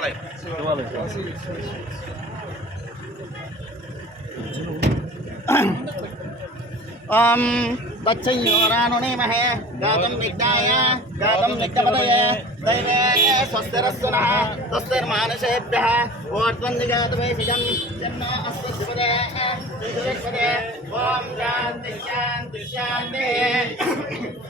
বাড়াই ॐ तच्छयोरानुणीमहे गातं निग्धाय गातं निग्धपतये दैवेन स्वस्तिरस्तु नः स्वस्तिर्मानुषेभ्यः ओर्त्वन्निगातवेशिजं जन्म अस्वस्तिपदे ॐ शान्तिः शान्तिः शान्तिः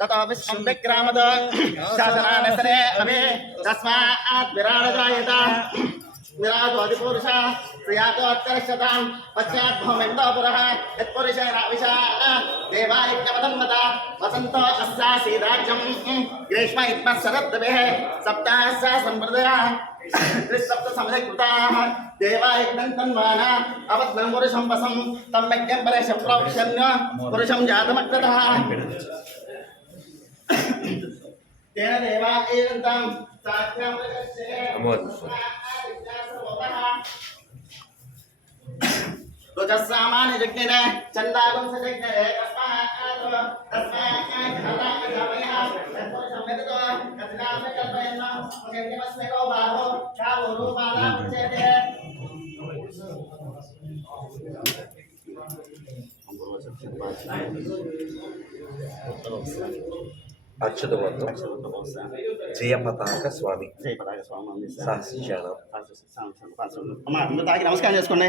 ततो विश्वं विक्रामद शासनानसरे अभि तस्मात् विराड जायता विराजोधिपुरुषा प्रियातोत्कर्षतां पश्चाद्भौमेन्दोपुरः यत्पुरुषैराविशा। देवायज्ञपदन्मता वसन्तो अस्यासीदाख्यं ग्रीष्म इत्मः सप्ताहस्य सम्प्रदया त्रिसप्तसमधिकृताः देवायज्ञं तन्वाना अवत्नं पुरुषं वसं तं यज्ञं परेशं पुरुषं जातमग्रतः। तो तेन देवा एवन्तं सामान्य जग्निरे चन्दागुं स जग्निरे तस्मात् तस्मात् खलाय धमयः ततो सम्यक्तो कस्नामे कल्पयन्न मुखेन्द्रमस्य को बाहो कालो रूपाला प्रचेते हम बोलो सबसे बात అచ్యుత బంధం జయ పతాక స్వామి జయ పతాక స్వామి సహస్యానం అమ్మా అందరూ తాకి నమస్కారం చేసుకోండి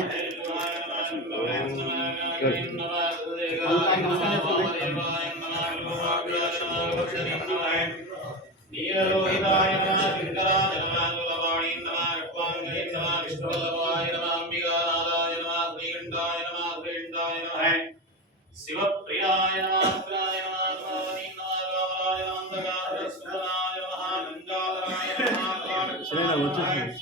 శివప్రియాయ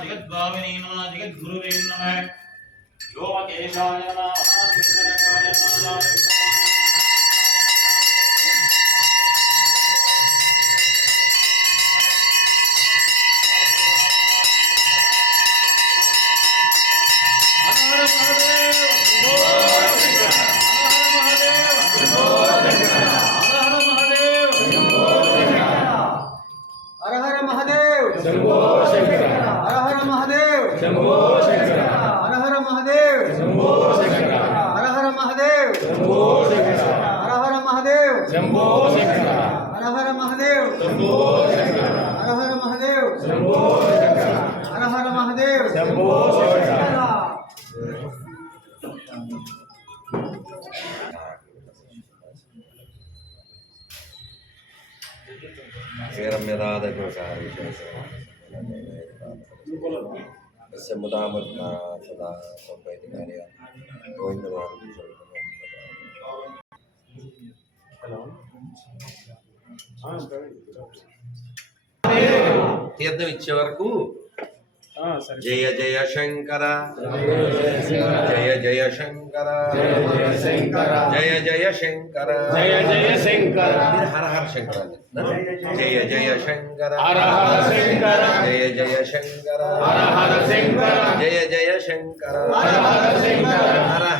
ஜெகத்பாவினே நம ஜெகத்குருவே நம ローマ検証に生、発見さ शंभो शंकर हर हर महादेव शंभो शंकर हर हर महादेव शंभो शंकर हर हर महादेव शंभो शंकर वीरम यदाद तस्य मुदामत् सदा सम्पैति कार्य गोविन्दवारं తీర్థం ఇచ్చే వరకు జయ జయ శంకర జయ జయ శంకర జయ జయ శంకర జయ జయ శంకర మీరు హర హర శంకర అని. జయ జయ శంకర హర హర శంకర జయ జయ శంకర హర హర శంకర జయ జయ శంకర హర హర శంకర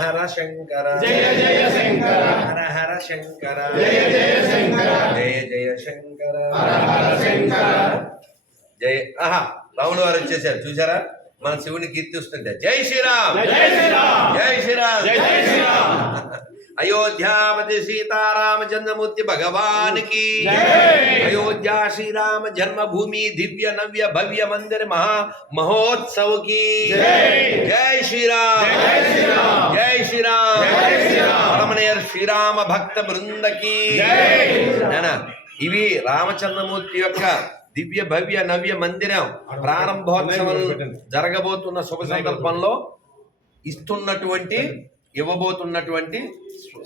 హర శంకర జయ జయ శంకర హర హర శంకర జయ జయ శంకర జయ జయ శంకర హర హర శంకర జయ ఆహా రాములు వారు వచ్చేసారు. చూసారా? మన శివుని కీర్తిస్తుంటే. జై శ్రీరామ్! జై శ్రీరామ్! జై శ్రీరామ్! అయోధ్యాపతి సీతారామచంద్రమూర్తి భగవాన్కి జై. అయోధ్య శ్రీరామ జన్మభూమి దివ్య నవ్య భవ్య మందిర మహా మహోత్సవ కి జై. శ్రీరామ్! జై శ్రీరామ్. జై శ్రీరామ్! భక్త బృందకి. ఇవి రామచంద్రమూర్తి యొక్క దివ్య భవ్య నవ్య మందిరం ప్రారంభోత్సవం జరగబోతున్న శుభ సందర్భంలో ఇస్తున్నటువంటి ఇవ్వబోతున్నటువంటి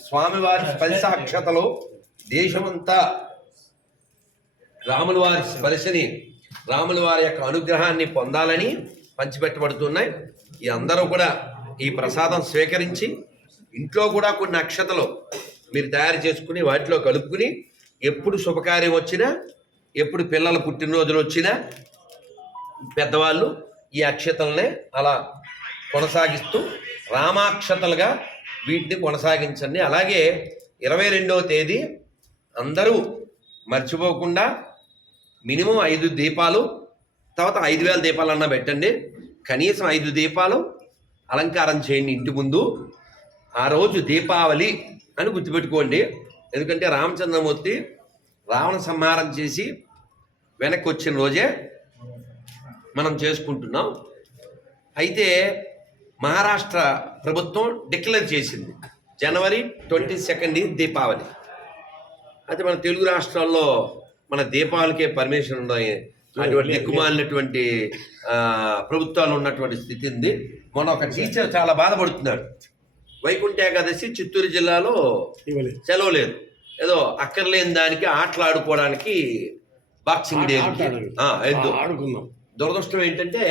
స్వామివారి స్పర్శాక్షతలో దేశమంతా రాముల వారి స్పర్శని రాముల వారి యొక్క అనుగ్రహాన్ని పొందాలని పంచిపెట్టబడుతున్నాయి. ఈ అందరూ కూడా ఈ ప్రసాదం స్వీకరించి ఇంట్లో కూడా కొన్ని అక్షతలు మీరు తయారు చేసుకుని వాటిలో కలుపుకుని ఎప్పుడు శుభకార్యం వచ్చినా ఎప్పుడు పిల్లల పుట్టినరోజులు వచ్చినా పెద్దవాళ్ళు ఈ అక్షతలనే అలా కొనసాగిస్తూ రామాక్షతలుగా వీటిని కొనసాగించండి. అలాగే ఇరవై రెండవ తేదీ అందరూ మర్చిపోకుండా మినిమం ఐదు దీపాలు తర్వాత ఐదు వేల దీపాలన్నా పెట్టండి. కనీసం ఐదు దీపాలు అలంకారం చేయండి ఇంటి ముందు. ఆ రోజు దీపావళి అని గుర్తుపెట్టుకోండి. ఎందుకంటే రామచంద్రమూర్తి రావణ సంహారం చేసి వెనక్కి వచ్చిన రోజే మనం చేసుకుంటున్నాం. అయితే మహారాష్ట్ర ప్రభుత్వం డిక్లేర్ చేసింది. జనవరి ట్వంటీ సెకండ్ దీపావళి. అయితే మన తెలుగు రాష్ట్రాల్లో మన దీపావళికే పర్మిషన్ ఉన్నాయి. అటువంటి దిక్కుమాలినటువంటి ప్రభుత్వాలు ఉన్నటువంటి స్థితి ఉంది. మొన్న ఒక టీచర్ చాలా బాధపడుతున్నాడు. వైకుంఠ ఏకాదశి చిత్తూరు జిల్లాలో సెలవు లేదు. ఏదో అక్కర్లేని దానికి ఆటలు ఆడుకోవడానికి బాక్సింగ్ డే దురదృష్టం ఏంటంటే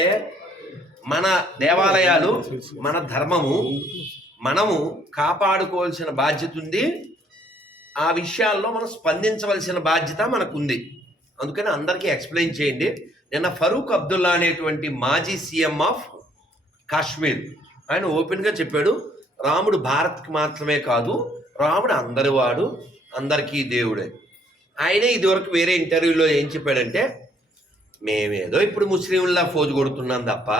మన దేవాలయాలు మన ధర్మము మనము కాపాడుకోవాల్సిన బాధ్యత ఉంది. ఆ విషయాల్లో మనం స్పందించవలసిన బాధ్యత మనకుంది. అందుకని అందరికీ ఎక్స్ప్లెయిన్ చేయండి. నిన్న ఫరూక్ అబ్దుల్లా అనేటువంటి మాజీ సీఎం ఆఫ్ కాశ్మీర్ ఆయన ఓపెన్గా చెప్పాడు రాముడు భారత్కి మాత్రమే కాదు రాముడు అందరి వాడు అందరికీ దేవుడే. ఆయనే ఇదివరకు వేరే ఇంటర్వ్యూలో ఏం చెప్పాడంటే మేమేదో ఇప్పుడు ముస్లింలా ఫోజు కొడుతున్నాం తప్ప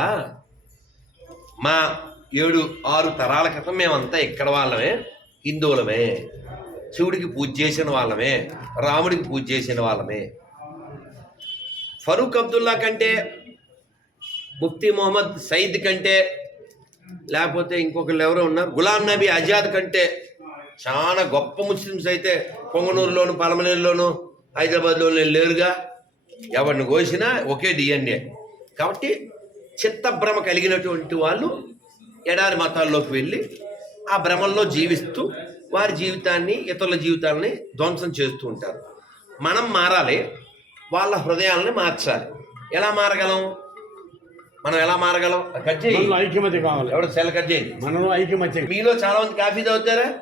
మా ఏడు ఆరు తరాల క్రితం మేమంతా ఇక్కడ వాళ్ళమే హిందువులమే. శివుడికి పూజ చేసిన వాళ్ళమే రాముడికి పూజ చేసిన వాళ్ళమే. ఫరూక్ అబ్దుల్లా కంటే ముఫ్తీ మొహమ్మద్ సయీద్ కంటే లేకపోతే ఇంకొకరు ఎవరో ఉన్నారు గులాం నబీ ఆజాద్ కంటే చాలా గొప్ప ముస్లిమ్స్ అయితే పొంగనూరులోను పలమనేరులోను హైదరాబాద్లోను లేరుగా. ఎవరిని కోసినా ఒకే డిఎన్ఏ. కాబట్టి చిత్తభ్రమ కలిగినటువంటి వాళ్ళు ఎడారి మతాల్లోకి వెళ్ళి ఆ భ్రమల్లో జీవిస్తూ వారి జీవితాన్ని ఇతరుల జీవితాలని ధ్వంసం చేస్తూ ఉంటారు. మనం మారాలి వాళ్ళ హృదయాలని మార్చాలి. ఎలా మారగలం? మనం ఎలా మారగలం? కట్ చేయి. ఐక్యమత్య కావాలి. ఎవడు సెల్ కట్ చేయండి మనలో ఐక్యమత్య. మీలో చాలా మంది కాఫీ తాగుతారా?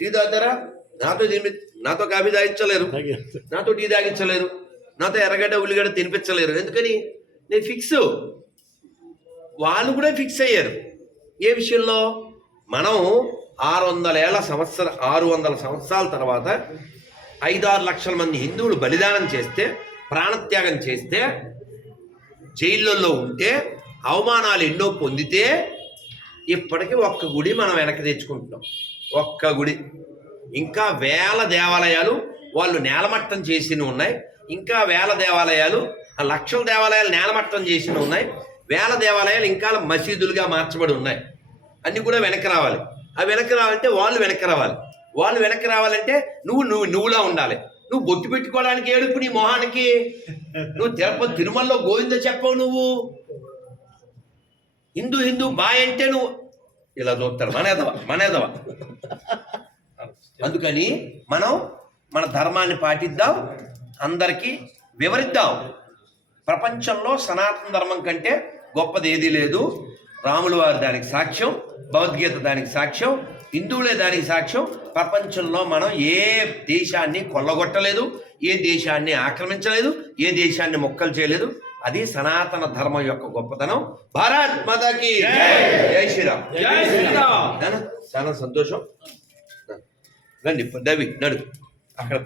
టీ తాగుతారా? నాతో నాతో కాఫీ తాగించలేరు. నాతో టీ తాగించలేరు. నాతో ఎర్రగడ్డ ఉల్లిగడ్డ తినిపించలేరు. ఎందుకని? నేను ఫిక్స్. వాళ్ళు కూడా ఫిక్స్ అయ్యారు. ఏ విషయంలో? మనం ఆరు వందల ఏళ్ళ సంవత్సర ఆరు వందల సంవత్సరాల తర్వాత ఐదారు లక్షల మంది హిందువులు బలిదానం చేస్తే ప్రాణత్యాగం చేస్తే జైళ్ళల్లో ఉంటే అవమానాలు ఎన్నో పొందితే ఇప్పటికీ ఒక్క గుడి మనం వెనక్కి తెచ్చుకుంటున్నాం. ఒక్క గుడి. ఇంకా వేల దేవాలయాలు వాళ్ళు నేలమట్టం చేసినవి ఉన్నాయి. ఇంకా వేల దేవాలయాలు ఆ లక్షల దేవాలయాలు నేలమట్టం చేసినవి ఉన్నాయి. వేల దేవాలయాలు ఇంకా మసీదులుగా మార్చబడి ఉన్నాయి. అన్నీ కూడా వెనక్కి రావాలి. అవి వెనక్కి రావాలంటే వాళ్ళు వెనక్కి రావాలి. వాళ్ళు వెనక్కి రావాలంటే నువ్వు నువ్వు నువ్వులా ఉండాలి. నువ్వు బొట్టు పెట్టుకోవడానికి ఏడుపు నీ మొహానికి. నువ్వు తిరుపతి తిరుమలలో గోవింద చెప్పవు నువ్వు. హిందూ హిందూ బాయ్ అంటే నువ్వు. ఇలా చూస్తాడు. మనేదవ మనేదవ అందుకని మనం మన ధర్మాన్ని పాటిద్దాం. అందరికీ వివరిద్దాం. ప్రపంచంలో సనాతన ధర్మం కంటే గొప్పది ఏదీ లేదు. రాములు వారు దానికి సాక్ష్యం భగవద్గీత దానికి సాక్ష్యం హిందువులే దానికి సాక్ష్యం. ప్రపంచంలో మనం ఏ దేశాన్ని కొల్లగొట్టలేదు ఏ దేశాన్ని ఆక్రమించలేదు ఏ దేశాన్ని మొక్కలు చేయలేదు అది సనాతన ధర్మం యొక్క గొప్పతనం. భారత్ మాతాకి జై! శ్రీరామ్. చాలా సంతోషం. రండి దవి నడు. అక్కడ